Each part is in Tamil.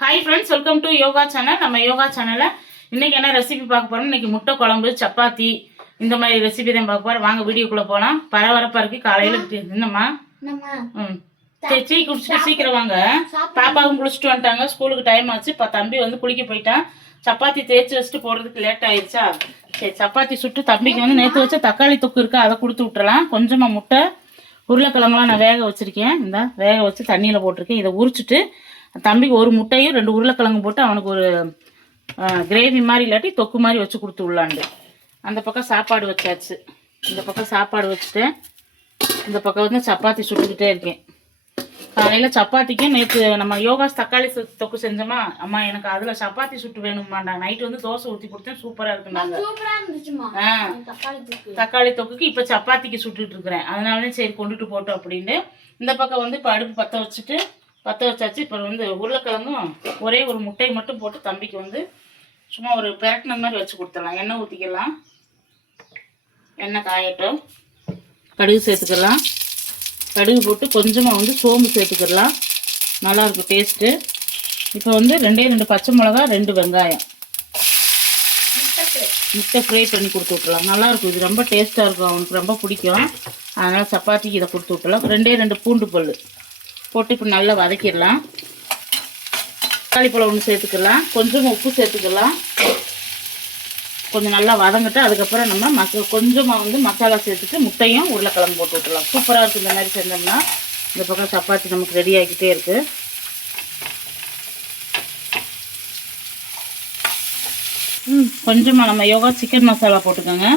Hi friends welcome to yoga channel நம்ம யோகா சேனலில் இன்னைக்கு என்ன ரெசிபி பார்க்க போறோம் இன்னைக்கு முட்டை குழம்பு சப்பாத்தி இந்த மாதிரி ரெசிபி தான் பார்க்க போறோம். வாங்க வீடியோக்குள்ளே போகலாம் பரபரப்பாக இருக்கு. காலையில் என்னம்மா? ம். சரி டீ குடிச்சிட்டு சீக்கிரம் வாங்க. பாப்பாவும் குளிச்சுட்டு வந்துட்டாங்க. ஸ்கூலுக்கு டைம் ஆச்சு. இப்போ தம்பி வந்து குளிக்க போயிட்டான். சப்பாத்தி தேய்ச்சி வச்சுட்டு போடுறதுக்கு லேட் ஆயிடுச்சா சரி சப்பாத்தி சுட்டு தம்பிக்கு வந்து நேற்று வச்ச தக்காளி தொக்கு இருக்கு அதை கொடுத்து விட்டுறலாம். கொஞ்சமாக முட்டை உருளைக்கிழங்குலாம் நான் வேக வச்சிருக்கேன். இந்த வேக வச்சு தண்ணியில் போட்டிருக்கேன். இதை உரிச்சிட்டு தம்பிக்கு ஒரு முட்டையும் ரெண்டு உருளைக்கிழங்கு போட்டு அவனுக்கு ஒரு கிரேவி மாதிரி இல்லாட்டி தொக்கு மாதிரி வச்சு கொடுத்து விடலாண்டு அந்த பக்கம் சாப்பாடு வச்சாச்சு. இந்த பக்கம் சாப்பாடு வச்சுட்டேன். இந்த பக்கம் வந்து சப்பாத்தி சுட்டுக்கிட்டே இருக்கேன். காலையில் சப்பாத்திக்கு நேற்று நம்ம யோகாஸ் தக்காளி தொக்கு செஞ்சோமா? அம்மா எனக்கு அதில் சப்பாத்தி சுட்டு வேணுமாண்டா. நைட்டு வந்து தோசை ஊற்றி கொடுத்தேன். சூப்பராக இருக்குனாங்க ஆ. தக்காளி தூக்கு. தக்காளி தொக்குக்கு இப்போ சப்பாத்திக்கு சுட்டுட்டு இருக்கிறேன். அதனால சரி கொண்டுட்டு போட்டோம் அப்படின்னு இந்த பக்கம் வந்து இப்போ அடுப்பு பற்ற வச்சுட்டு பற்ற வச்சாச்சு. இப்போ வந்து உருளைக்கிழங்கும் ஒரே ஒரு முட்டையை மட்டும் போட்டு தம்பிக்கு வந்து சும்மா ஒரு பிரட்டின மாதிரி வச்சு கொடுத்துடலாம். எண்ணெய் ஊற்றிக்கலாம் எண்ணெய் காயட்டும். கடுகு சேர்த்துக்கலாம். கடுகு போட்டு கொஞ்சமாக வந்து சோம்பு சேர்த்துக்கலாம். நல்லாயிருக்கும் டேஸ்ட்டு இப்போ வந்து ரெண்டே ரெண்டு பச்சை மிளகா ரெண்டு வெங்காயம். முட்டை ஃப்ரை பண்ணி கொடுத்து விட்ரலாம் நல்லாயிருக்கும் இது ரொம்ப டேஸ்ட்டாக இருக்கும். அவனுக்கு ரொம்ப பிடிக்கும். அதனால் சப்பாத்திக்கு இதை கொடுத்து விட்ரலாம் ரெண்டே ரெண்டு பூண்டு பல் போட்டு இப்போ நல்லா வதக்கிடலாம். தக்காளி பழம் ஒன்று சேர்த்துக்கலாம். கொஞ்சமாக உப்பு சேர்த்துக்கலாம். கொஞ்சம் நல்லா வதங்கிட்டு அதுக்கப்புறம் நம்ம மச கொஞ்சமாக வந்து மசாலா சேர்த்துட்டு முட்டையும் உருளைக்கிழங்கு போட்டு விட்டுலாம் சூப்பராக இருக்குது இந்த மாதிரி செஞ்சோம்னா. இந்த பக்கம் சப்பாத்தி நமக்கு ரெடி ஆகிக்கிட்டே இருக்குது ம் கொஞ்சமாக நம்ம யோகா சிக்கன் மசாலா போட்டுக்கோங்க.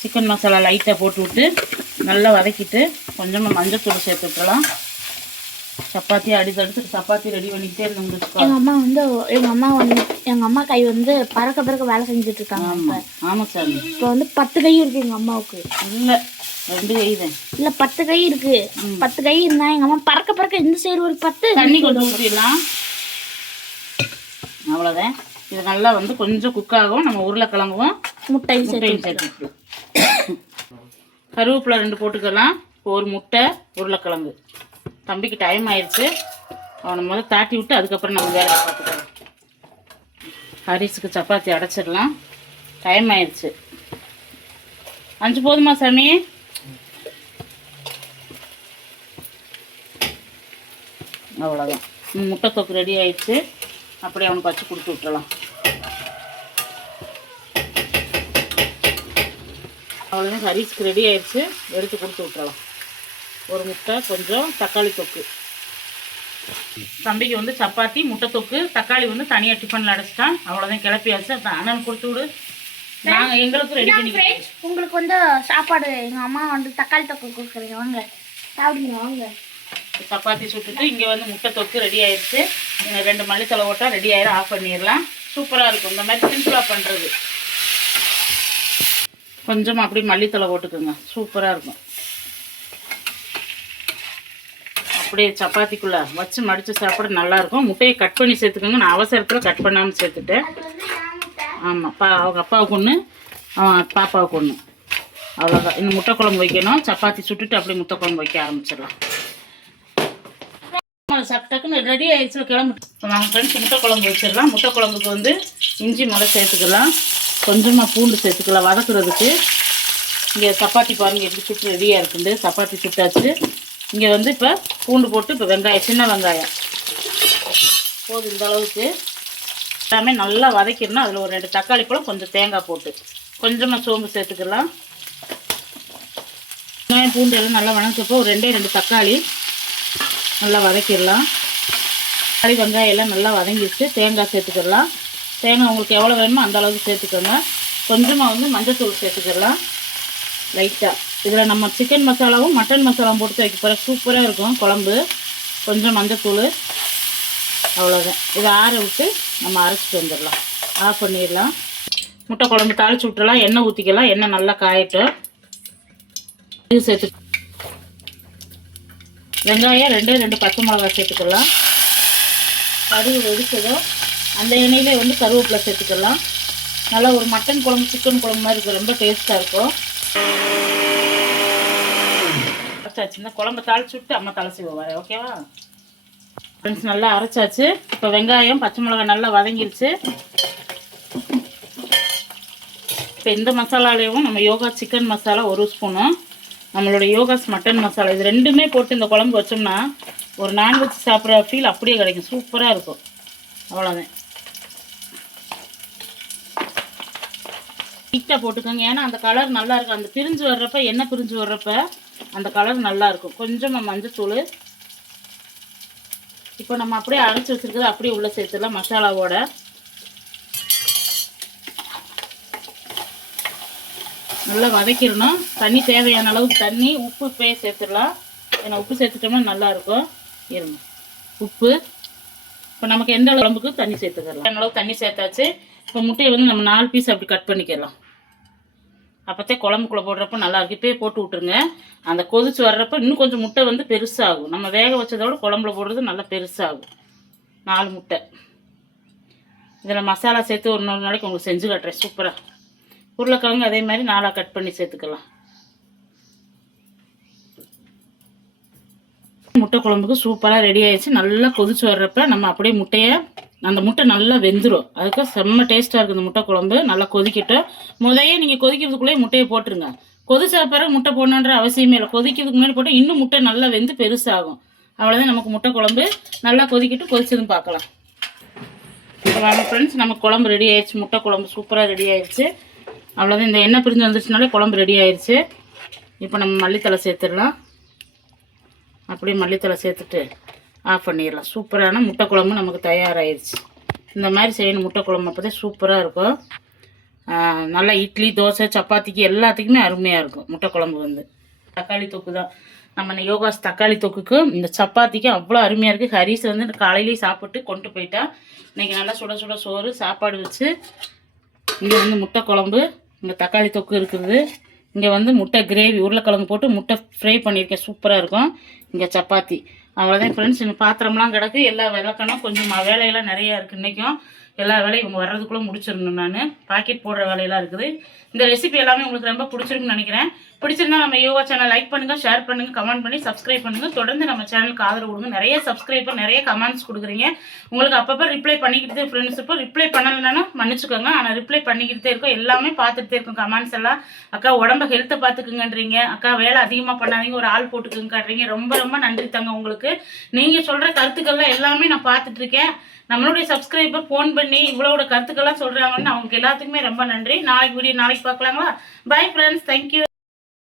சிக்கன் மசாலா லைட்டாக போட்டு விட்டு நல்லா வதக்கிட்டு கொஞ்சமாக மஞ்சத்தூள் சேர்த்து விட்டுலாம் சப்பாத்தி அடுத்தடுத்து சப்பாத்தி ரெடி பண்ணிக்கிட்டே இருந்தோம் வச்சுக்கோ எங்க அம்மா வந்து எங்க அம்மா வந்து எங்க அம்மா கை வந்து பறக்க பறக்க வேலை செஞ்சுட்டு இருக்காங்க ஆமாம் ஆமாம் சாமி. இப்போ வந்து பத்து கை இருக்கு எங்க அம்மாவுக்கு. இல்லை ரெண்டு கைதேன் இல்ல பத்து கை இருக்கு. பத்து கை இருந்தா எங்க அம்மா பறக்க பறக்க இந்த சைடு ஒரு பத்து தண்ணி கொஞ்சம் ஊற்றிடலாம் அவ்வளோதான் இது நல்லா வந்து கொஞ்சம் குக் ஆகும். நம்ம உருளைக்கிழங்குவோம் முட்டையும் சேர்த்து முட்டையும் சேர்த்துக்கலாம் கருவேப்பிலை ரெண்டு போட்டுக்கலாம். ஒரு முட்டை உருளைக்கிழங்கு. தம்பிக்கு டைம் ஆயிடுச்சு அவனை முதல்ல தாட்டி விட்டு அதுக்கப்புறம் நம்ம வேலை பார்த்துக்கலாம். ஹரிஸுக்கு சப்பாத்தி அடைச்சிடலாம். டைம் ஆயிடுச்சு அஞ்சு போதுமா சாமி? அவ்வளோதான் முட்டை தொக்கு ரெடி ஆயிடுச்சு அப்படியே அவனுக்கு வச்சு கொடுத்து விட்டுலாம் அவ்வளோதான் ஹரிஸ்க்கு ரெடி ஆயிடுச்சு எடுத்து கொடுத்து விட்டுறலாம். ஒரு முட்டை கொஞ்சம் தக்காளி தொக்கு. தம்பிக்கு வந்து சப்பாத்தி முட்டை தொக்கு தக்காளி வந்து தனியாக டிஃபனில் அடைச்சிட்டான் அவ்வளோதான் கிளப்பியாச்சு அண்ணன் கொடுத்து விடு. நாங்கள் எங்களுக்கும் ரெடி பண்ணி உங்களுக்கு வந்து சாப்பாடு எங்க அம்மா வந்து தக்காளி தொக்கு கொடுக்குறீங்க. வாங்க சாப்பிடுங்க வாங்க. சப்பாத்தி சுட்டுட்டு இங்கே வந்து முட்டை தொக்கு ரெடி ஆயிடுச்சு. ரெண்டு மல்லித்தலை ஓட்டா ரெடி ஆயிரும் ஆஃப் பண்ணிடலாம். சூப்பராக இருக்கும். இந்த மாதிரி சிம்பிளாக பண்ணுறது கொஞ்சமாக அப்படியே மல்லித்தலை போட்டுக்கோங்க. சூப்பராக இருக்கும். அப்படியே சப்பாத்திக்குள்ளே வச்சு மடித்து சாப்பிட நல்லாயிருக்கும். முட்டையை கட் பண்ணி சேர்த்துக்கோங்க. நான் அவசரத்தில் கட் பண்ணாமல் சேர்த்துட்டேன். ஆமாம் பா அவங்க அப்பாவுக்கு ஒன்று அவன் பாப்பாவுக்கு ஒன்று அவ்வளோதான் இன்னும் முட்டை குழம்பு வைக்கணும். சப்பாத்தி சுட்டுட்டு அப்படியே முட்டை குழம்பு வைக்க ஆரம்பிச்சிடலாம். சக் ரெடி ஆயிடுச்சு கிளம்பு. நாங்கள் ஃப்ரெண்ட்ஸ் முட்டை குழம்பு வச்சிடலாம். முட்டை குழம்புக்கு வந்து இஞ்சி முறை சேர்த்துக்கலாம். கொஞ்சமாக பூண்டு சேர்த்துக்கலாம் வதக்குறதுக்கு. இங்கே சப்பாத்தி பாருங்கள் எப்படி சுட்டு ரெடியாக இருக்குது. சப்பாத்தி சுட்டாச்சு. இங்கே வந்து இப்போ பூண்டு போட்டு இப்போ வெங்காயம் சின்ன வெங்காயம். போதும் இந்த அளவுக்கு. எல்லாமே நல்லா வதக்கிடணும். அதில் ஒரு ரெண்டு தக்காளி பழம் கொஞ்சம் தேங்காய் போட்டு. கொஞ்சமாக சோம்பு சேர்த்துக்கலாம். வெங்காயம் பூண்டு எல்லாம் நல்லா வணக்கப்போ ஒரு ரெண்டே ரெண்டு தக்காளி நல்லா வதக்கிடலாம். தக்காளி வெங்காயம் எல்லாம் நல்லா வதங்கிடுச்சு. தேங்காய் சேர்த்துக்கிடலாம் தேங்காய் உங்களுக்கு எவ்வளோ வேணுமோ அந்த அளவுக்கு சேர்த்துக்கோங்க. கொஞ்சமாக வந்து மஞ்சத்தூள் சேர்த்துக்கிடலாம் லைட்டாக இதில் நம்ம சிக்கன் மசாலாவும் மட்டன் மசாலாவும் போட்டு வைக்க போகிற சூப்பராக இருக்கும். குழம்பு கொஞ்சம் மஞ்சத்தூள் அவ்வளோதான் இதை ஆற விட்டு நம்ம அரைச்சிட்டு வந்துடலாம். ஆஃப் பண்ணிடலாம். முட்டை குழம்பு தாளிச்சு விட்டுலாம் எண்ணெய் ஊற்றிக்கலாம் எண்ணெய் நல்லா காயட்டும். இது சேர்த்து வெங்காயம் ரெண்டே ரெண்டு பச்சை மிளகாய் சேர்த்துக்கலாம். கடுகு வெடிச்சதும் அந்த எண்ணெயிலே வந்து கருவேப்பிலை சேர்த்துக்கலாம். நல்லா ஒரு மட்டன் குழம்பு சிக்கன் குழம்பு மாதிரி இருக்கும். ரொம்ப டேஸ்ட்டாக இருக்கும். சின்ன குழம்பு தாளிச்சு விட்டு அம்மா தாளிச்சு வரேன் ஓகேவா ஃப்ரெண்ட்ஸ் நல்லா அரைச்சாச்சு. இப்போ வெங்காயம் பச்சை மிளகாய் நல்லா வதங்கிருச்சு. இப்போ இந்த மசாலாலேயும் நம்ம யோகா சிக்கன் மசாலா ஒரு ஸ்பூனும் நம்மளோட யோகாஸ் மட்டன் மசாலா. இது ரெண்டுமே போட்டு இந்த குழம்பு வச்சோம்னா ஒரு நான்வெஜ் சாப்பிட்ற ஃபீல் அப்படியே கிடைக்கும். சூப்பராக இருக்கும். அவ்வளோதான் நீட்டாக போட்டுக்கோங்க. ஏன்னா அந்த கலர் நல்லா இருக்கும். அந்த பிரிஞ்சு வர்றப்ப எண்ணெய் பிரிஞ்சு வர்றப்ப அந்த கலர் நல்லாயிருக்கும் கொஞ்சமாக மஞ்சத்தூள். இப்போ நம்ம அப்படியே அரைச்சி வச்சுருக்கிறது அப்படியே உள்ளே சேர்த்துடலாம் மசாலாவோட. நல்லா வதக்கிடணும். தண்ணி தேவையான அளவுக்கு தண்ணி உப்பு இப்போயே சேர்த்துடலாம். ஏன்னா உப்பு சேர்த்துட்டோம்னா நல்லாயிருக்கும் இருங்க. உப்பு. இப்போ நமக்கு எந்த அளவுக்கு தண்ணி சேர்த்துக்கலாம். அளவுக்கு தண்ணி சேர்த்தாச்சு. இப்போ முட்டையை வந்து நம்ம நாலு பீஸ் அப்படி கட் பண்ணிக்கலாம். அப்போத்தே குழம்புக்குள்ளே போடுறப்ப நல்லா இருக்கு. இப்போயே போட்டு விட்ருங்க அந்த கொதிச்சு வர்றப்ப இன்னும் கொஞ்சம் முட்டை வந்து பெருசாகும். நம்ம வேக வச்சதோட குழம்புல போடுறது நல்லா பெருசாகும். நாலு முட்டை. இதில் மசாலா சேர்த்து ஒரு நாலு நாளைக்கு உங்களுக்கு செஞ்சு காட்டுறேன். சூப்பராக உருளைக்கிழங்கு அதே மாதிரி நாலாக கட் பண்ணி சேர்த்துக்கலாம். முட்டை குழம்புக்கு சூப்பராக ரெடி ஆயிடுச்சு. நல்லா கொதிச்சு வர்றப்ப நம்ம அப்படியே முட்டையை அந்த முட்டை நல்லா வெந்துடும் அதுக்கு செம்ம டேஸ்ட்டாக இருக்குது இந்த முட்டை குழம்பு. நல்லா கொதிக்கட்டும். முதையே நீங்கள் கொதிக்கிறதுக்குள்ளேயே முட்டையை போட்டுருங்க. கொதிச்ச பிறகு முட்டை போடணுன்ற அவசியமே இல்லை. கொதிக்கிறதுக்கு முன்னாடி போட்டால் இன்னும் முட்டை நல்லா வெந்து பெருசாகும். அவ்வளோதான் நமக்கு முட்டை குழம்பு. நல்லா கொதிக்கிட்டு கொதிச்சதும் பார்க்கலாம். இப்போ வாங்க ஃப்ரெண்ட்ஸ் நம்ம குழம்பு ரெடி ஆயிடுச்சு. முட்டை குழம்பு சூப்பராக ரெடி ஆயிடுச்சு. அவ்வளோதான் இந்த எண்ணெய் பிரிஞ்சு வந்துருச்சுனாலே குழம்பு ரெடி ஆயிடுச்சு. இப்போ நம்ம மல்லித்தலை சேர்த்துடலாம். அப்படியே மல்லித்தலை சேர்த்துட்டு ஆஃப் பண்ணிடலாம். சூப்பரான முட்டை குழம்பு நமக்கு தயாராகிடுச்சு இந்த மாதிரி செய்யணும். முட்டை குழம்பு அப்போ தான் சூப்பராக இருக்கும் நல்லா இட்லி தோசை சப்பாத்திக்கு எல்லாத்துக்குமே அருமையாக இருக்கும் முட்டை குழம்பு வந்து. தக்காளி தொக்கு தான். நம்ம இந்த யோகாஸ் தக்காளி தொக்குக்கு இந்த சப்பாத்திக்கு அவ்வளோ அருமையாக இருக்குது ஹரிஸ் வந்து காலையிலேயே சாப்பிட்டு கொண்டு போயிட்டா. இன்றைக்கி நல்லா சுட சுட சோறு சாப்பாடு வச்சு இங்கே வந்து முட்டை குழம்பு இங்கே தக்காளி தொக்கு இருக்குது. இங்கே வந்து முட்டை கிரேவி உருளைக்கிழங்கு போட்டு முட்டை ஃப்ரை பண்ணியிருக்கேன். சூப்பராக இருக்கும். இங்கே சப்பாத்தி. அவ்வளோதான் ஃப்ரெண்ட்ஸ் இந்த பாத்திரம்லாம் கிடக்கு. எல்லா விளக்கணும் கொஞ்சம் வேலையெல்லாம் நிறையா இருக்குது இன்றைக்கும் எல்லா வேலையும் இவங்க வர்றதுக்குள்ளே முடிச்சிடணும் நான். பாக்கெட் போடுற வேலையெல்லாம் இருக்குது. இந்த ரெசிபி எல்லாமே உங்களுக்கு ரொம்ப பிடிச்சிருக்குன்னு நினைக்கிறேன். பிடிச்சிருந்தா நம்ம யோகா சேனல் லைக் பண்ணுங்கள் ஷேர் பண்ணுங்க கமெண்ட் பண்ணி சப்ஸ்கிரைப் பண்ணுங்கள் தொடர்ந்து நம்ம சேனலுக்கு ஆதரவு கொடுங்க. நிறைய சப்ஸ்கிரைபர் நிறைய கமெண்ட்ஸ் கொடுக்குறீங்க. உங்களுக்கு அப்பப்போ ரிப்ளை பண்ணிக்கிட்டு ஃப்ரெண்ட்ஸ் இப்போ ரிப்ளை பண்ணலைன்னா மன்னிச்சுக்கோங்க. ஆனால் ரிப்ளை பண்ணிக்கிட்டே இருக்கோம். எல்லாமே பார்த்துட்டே இருக்கும். கமெண்ட்ஸ் எல்லாம். அக்கா உடம்ப ஹெல்த்தை பார்த்துக்குங்கன்றீங்க. அக்கா வேலை அதிகமாக பண்ணாதீங்க. ஒரு ஆள் போட்டுக்குங்கன்றீங்க. ரொம்ப ரொம்ப நன்றி தங்க உங்களுக்கு. நீங்கள் சொல்கிற கருத்துக்கள்லாம் எல்லாமே நான் பார்த்துட்ருக்கேன் நம்மளுடைய சப்ஸ்கிரைபர் ஃபோன் பண்ணி இவ்வளோட கருத்துக்கள்லாம் சொல்கிறாங்கன்னு அவங்களுக்கு எல்லாத்துக்குமே ரொம்ப நன்றி. நாளைக்கு வீடியோ நாளைக்கு பார்க்கலாங்களா? Bye friends thank you